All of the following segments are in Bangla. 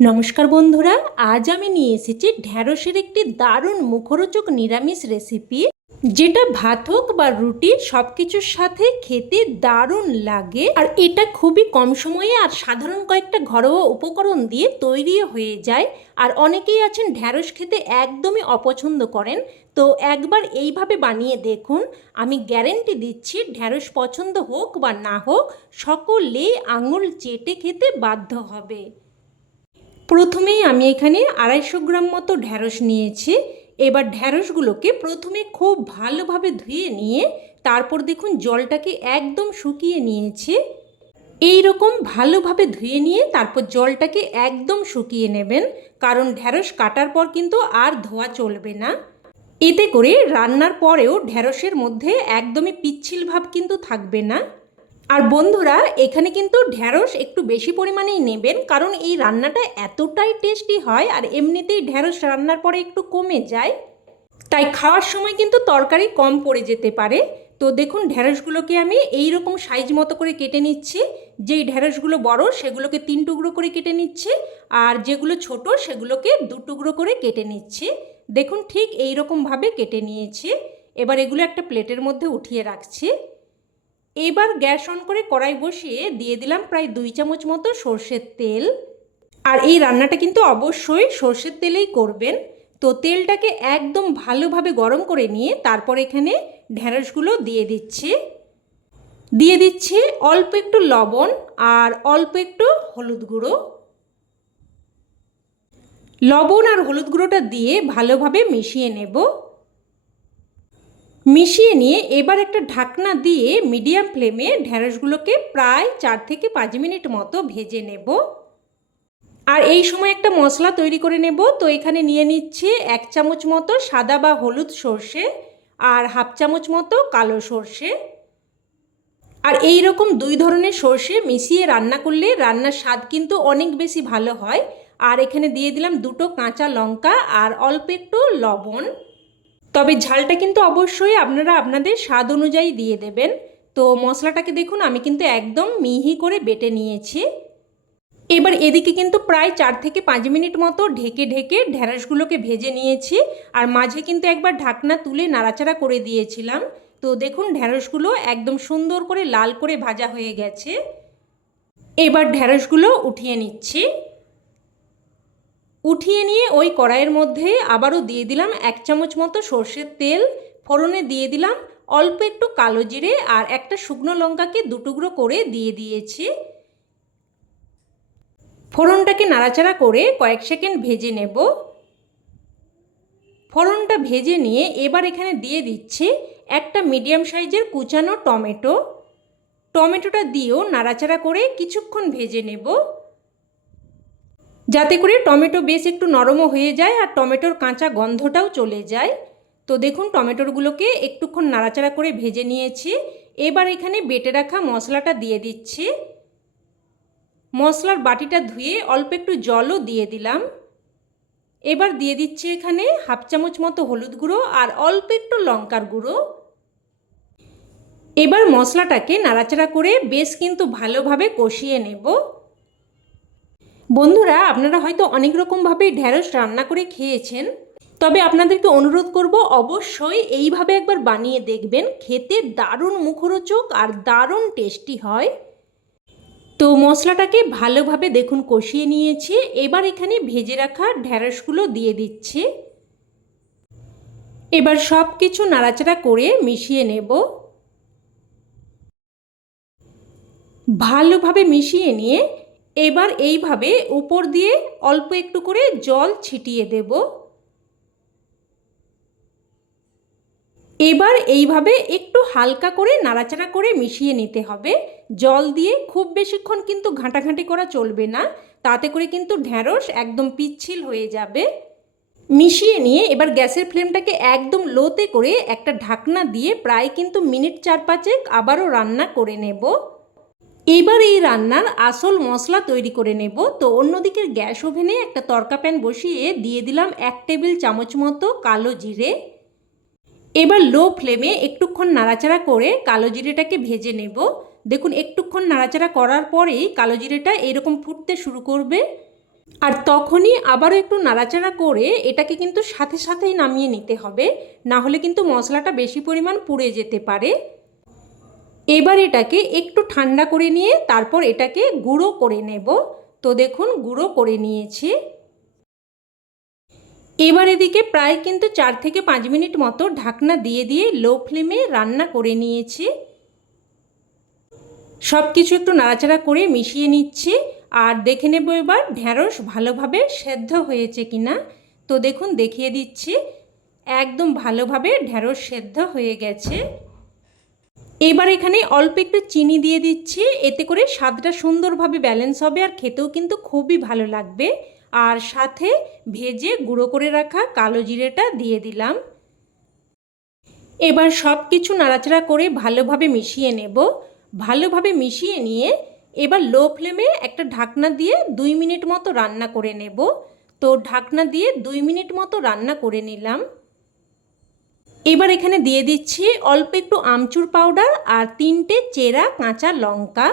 নমস্কার বন্ধুরা, আজ আমি নিয়ে এসেছি ঢ্যাঁড়সের একটি দারুণ মুখরোচক নিরামিষ রেসিপি, যেটা ভাত হোক বা রুটি সব কিছুর সাথে খেতে দারুণ লাগে। আর এটা খুবই কম সময়ে আর সাধারণ কয়েকটা ঘরোয়া উপকরণ দিয়ে তৈরি হয়ে যায়। আর অনেকেই আছেন ঢ্যাঁড়স খেতে একদমই অপছন্দ করেন, তো একবার এইভাবে বানিয়ে দেখুন। আমি গ্যারেন্টি দিচ্ছি ঢ্যাঁড়স পছন্দ হোক বা না হোক, সকলে আঙুল চেটে খেতে বাধ্য হবে। প্রথমেই আমি এখানে 250 গ্রাম মতো ঢ্যাঁড়স নিয়েছি। এবার ঢ্যাঁড়সগুলোকে প্রথমে খুব ভালোভাবে ধুয়ে নিয়ে তারপর দেখুন জলটাকে একদম শুকিয়ে নিয়েছি। এই রকম ভালোভাবে ধুয়ে নিয়ে তারপর জলটাকে একদম শুকিয়ে নেবেন, কারণ ঢ্যাঁড়স কাটার পর কিন্তু আর ধোয়া চলবে না। এতে করে রান্নার পরেও ঢ্যাঁড়সের মধ্যে একদমই পিচ্ছিল ভাব কিন্তু থাকবে না। আর বন্ধুরা, এখানে কিন্তু ঢ্যাঁড়স একটু বেশি পরিমাণেই নেবেন, কারণ এই রান্নাটা এতটাই টেস্টি হয়। আর এমনিতেই ঢ্যাঁড়স রান্নার পরে একটু কমে যায়, তাই খাওয়ার সময় কিন্তু তরকারি কম পড়ে যেতে পারে। তো দেখুন ঢ্যাঁড়সগুলোকে আমি এই রকম সাইজ মতো করে কেটে নিচ্ছি। যেই ঢ্যাঁড়সগুলো বড় সেগুলোকে 3 টুকরো করে কেটে নিচ্ছি, আর যেগুলো ছোট সেগুলোকে 2 টুকরো করে কেটে নিচ্ছি। দেখুন ঠিক এই রকমভাবে কেটে নিয়েছি। এবার এগুলো একটা প্লেটের মধ্যে উঠিয়ে রাখছি। এবার গ্যাস অন করে কড়াই বসিয়ে দিয়ে দিলাম প্রায় 2 চামচ মতো সর্ষের তেল। আর এই রান্নাটা কিন্তু অবশ্যই সর্ষের তেলেই করবেন। তো তেলটাকে একদম ভালোভাবে গরম করে নিয়ে তারপর এখানে ঢ্যাঁড়সগুলো দিয়ে দিচ্ছি অল্প একটু লবণ আর অল্প একটু হলুদ গুঁড়ো। লবণ আর হলুদ গুঁড়োটা দিয়ে ভালোভাবে মিশিয়ে নেব। মিশিয়ে নিয়ে এবার একটা ঢাকনা দিয়ে মিডিয়াম ফ্লেমে ঢ্যাঁড়সগুলোকে প্রায় 4 থেকে 5 মিনিট মতো ভেজে নেব। আর এই সময় একটা মশলা তৈরি করে নেব। তো এখানে নিয়ে নিচ্ছি 1 চামচ মতো সাদা বা হলুদ সর্ষে আর হাফ চামচ মতো কালো সর্ষে। আর এই রকম 2 ধরনের সর্ষে মিশিয়ে রান্না করলে রান্নার স্বাদ কিন্তু অনেক বেশি ভালো হয়। আর এখানে দিয়ে দিলাম 2টো কাঁচা লঙ্কা আর অল্প একটু লবণ। তবে ঝালটা কিন্তু অবশ্যই আপনারা আপনাদের স্বাদ অনুযায়ী দিয়ে দেবেন। তো মশলাটাকে দেখুন আমি কিন্তু একদম মিহি করে বেটে নিয়েছি। এবার এদিকে কিন্তু প্রায় 4 থেকে 5 মিনিট মতো ঢেকে ঢেকে ঢ্যাঁড়সগুলোকে ভেজে নিয়েছি। আর মাঝে কিন্তু একবার ঢাকনা তুলে নাড়াচাড়া করে দিয়েছিলাম। তো দেখুন ঢ্যাঁড়সগুলো একদম সুন্দর করে লাল করে ভাজা হয়ে গেছে। এবার ঢ্যাঁড়সগুলো উঠিয়ে নিচ্ছি। উঠিয়ে নিয়ে ওই কড়াইয়ের মধ্যে আবারও দিয়ে দিলাম 1 চামচ মতো সর্ষের তেল। ফোড়নে দিয়ে দিলাম অল্প একটু কালো জিরে আর একটা শুকনো লঙ্কাকে 2 টুকরো করে দিয়ে দিয়েছি। ফোড়নটাকে নাড়াচাড়া করে কয়েক সেকেন্ড ভেজে নেব। ফোড়নটা ভেজে নিয়ে এবার এখানে দিয়ে দিচ্ছি একটা মিডিয়াম সাইজের কুচানো টমেটো। টমেটোটা দিয়েও নাড়াচাড়া করে কিছুক্ষণ ভেজে নেব, যাতে করে টমেটো বেশ একটু নরমও হয়ে যায় আর টমেটোর কাঁচা গন্ধটাও চলে যায়। তো দেখুন টমেটোগুলোকে একটুক্ষণ নাড়াচাড়া করে ভেজে নিয়েছি। এবার এখানে বেটে রাখা মশলাটা দিয়ে দিচ্ছি। মশলার বাটিটা ধুয়ে অল্প একটু জলও দিয়ে দিলাম। এবার দিয়ে দিচ্ছি এখানে হাফ চামচ মতো হলুদ গুঁড়ো আর অল্প একটু লঙ্কার গুঁড়ো। এবার মশলাটাকে নাড়াচাড়া করে বেশ কিন্তু ভালোভাবে কষিয়ে নেব। বন্ধুরা, আপনারা হয়তো অনেক রকমভাবেই ঢ্যাঁড়স রান্না করে খেয়েছেন, তবে আপনাদেরকে অনুরোধ করব অবশ্যই এইভাবে একবার বানিয়ে দেখবেন। খেতে দারুণ মুখরোচক আর দারুণ টেস্টি হয়। তো মশলাটাকে ভালোভাবে দেখুন কষিয়ে নিয়েছি। এবার এখানে ভেজে রাখা ঢ্যাঁড়সগুলো দিয়ে দিচ্ছি। এবার সব কিছু নাড়াচাড়া করে মিশিয়ে নেব। ভালোভাবে মিশিয়ে নিয়ে এবার এইভাবে উপর দিয়ে অল্প একটু করে জল ছিটিয়ে দেব। এবার এইভাবে একটু হালকা করে নাড়াচাড়া করে মিশিয়ে নিতে হবে। জল দিয়ে খুব বেশিক্ষণ কিন্তু ঘাঁটাঘাঁটি করা চলবে না, তাতে করে কিন্তু ঢ্যাঁড়স একদম পিচ্ছিল হয়ে যাবে। মিশিয়ে নিয়ে এবার গ্যাসের ফ্লেমটাকে একদম লোতে করে একটা ঢাকনা দিয়ে প্রায় কিন্তু মিনিট 4-5 আবারও রান্না করে নেব। এবার এই রান্নার আসল মশলা তৈরি করে নেব। তো অন্যদিকের গ্যাস ওভেনে একটা তড়কা প্যান বসিয়ে দিয়ে দিলাম 1 টেবিল চামচ মতো কালো জিরে। এবার লো ফ্লেমে একটুক্ষণ নাড়াচাড়া করে কালো জিরেটাকে ভেজে নেব। দেখুন একটুক্ষণ নাড়াচাড়া করার পরেই কালো জিরেটা এরকম ফুটতে শুরু করবে। আর তখনই আবারও একটু নাড়াচাড়া করে এটাকে কিন্তু সাথে সাথেই নামিয়ে নিতে হবে, না হলে কিন্তু মশলাটা বেশি পরিমাণ পুড়ে যেতে পারে। এবার এটাকে একটু ঠান্ডা করে নিয়ে তারপর এটাকে গুঁড়ো করে নেব। তো দেখুন গুঁড়ো করে নিয়েছি। এবার এদিকে প্রায় কিন্তু 4 থেকে 5 মিনিট মতো ঢাকনা দিয়ে দিয়ে লো ফ্লেমে রান্না করে নিয়েছি। সব কিছু একটু নাড়াচাড়া করে মিশিয়ে নিচ্ছি আর দেখে নেব এবার ঢ্যাঁড়স ভালোভাবে সেদ্ধ হয়েছে কিনা। তো দেখুন দেখিয়ে দিচ্ছি, একদম ভালোভাবে ঢ্যাঁড়স সেদ্ধ হয়ে গেছে। এবার এখানে অল্প একটু চিনি দিয়ে দিচ্ছি, এতে করে স্বাদটা সুন্দরভাবে ব্যালেন্স হবে আর খেতেও কিন্তু খুবই ভালো লাগবে। আর সাথে ভেজে গুঁড়ো করে রাখা কালো জিরেটা দিয়ে দিলাম। এবার সব কিছু নাড়াচাড়া করে ভালোভাবে মিশিয়ে নেব। ভালোভাবে মিশিয়ে নিয়ে এবার লো ফ্লেমে একটা ঢাকনা দিয়ে 2 মিনিট মতো রান্না করে নেব। তো ঢাকনা দিয়ে 2 মিনিট মতো রান্না করে নিলাম। এবার এখানে দিয়ে দিচ্ছি অল্প একটু আমচুর পাউডার আর 3টে চেরা কাঁচা লঙ্কা।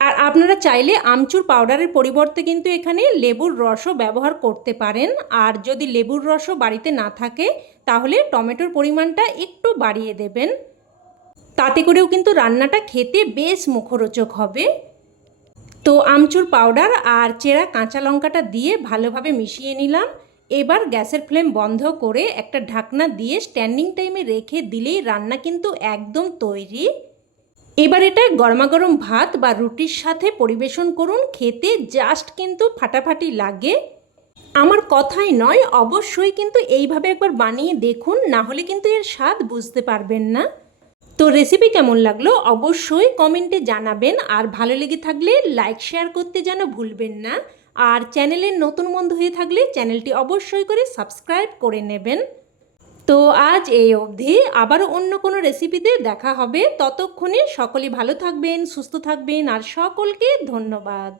আর আপনারা চাইলে আমচুর পাউডারের পরিবর্তে কিন্তু এখানে লেবুর রসও ব্যবহার করতে পারেন। আর যদি লেবুর রসও বাড়িতে না থাকে তাহলে টমেটোর পরিমাণটা একটু বাড়িয়ে দেবেন, তাতে করেও কিন্তু রান্নাটা খেতে বেশ মুখরোচক হবে। তো আমচুর পাউডার আর চেরা কাঁচা লঙ্কাটা দিয়ে ভালোভাবে মিশিয়ে নিলাম। এবার গ্যাসের ফ্লেম বন্ধ করে একটা ঢাকনা দিয়ে স্ট্যান্ডিং টাইমে রেখে দিলেই রান্না কিন্তু একদম তৈরি। এবার এটা গরমাগরম ভাত বা রুটির সাথে পরিবেশন করুন, খেতে জাস্ট কিন্তু ফাটাফাটি লাগে। আমার কথাই নয়, অবশ্যই কিন্তু এইভাবে একবার বানিয়ে দেখুন, না হলে কিন্তু এর স্বাদ বুঝতে পারবেন না। তো রেসিপি কেমন লাগলো অবশ্যই কমেন্টে জানাবেন, আর ভালো লেগে থাকলে লাইক শেয়ার করতে যেন ভুলবেন না। আর চ্যানেলের নতুন বন্ধু হয়ে থাকলে চ্যানেলটি অবশ্যই করে সাবস্ক্রাইব করে নেবেন। তো আজ এই অবধি, আবারও অন্য কোনো রেসিপিতে দেখা হবে। ততক্ষণে সকলে ভালো থাকবেন, সুস্থ থাকবেন আর সকলকে ধন্যবাদ।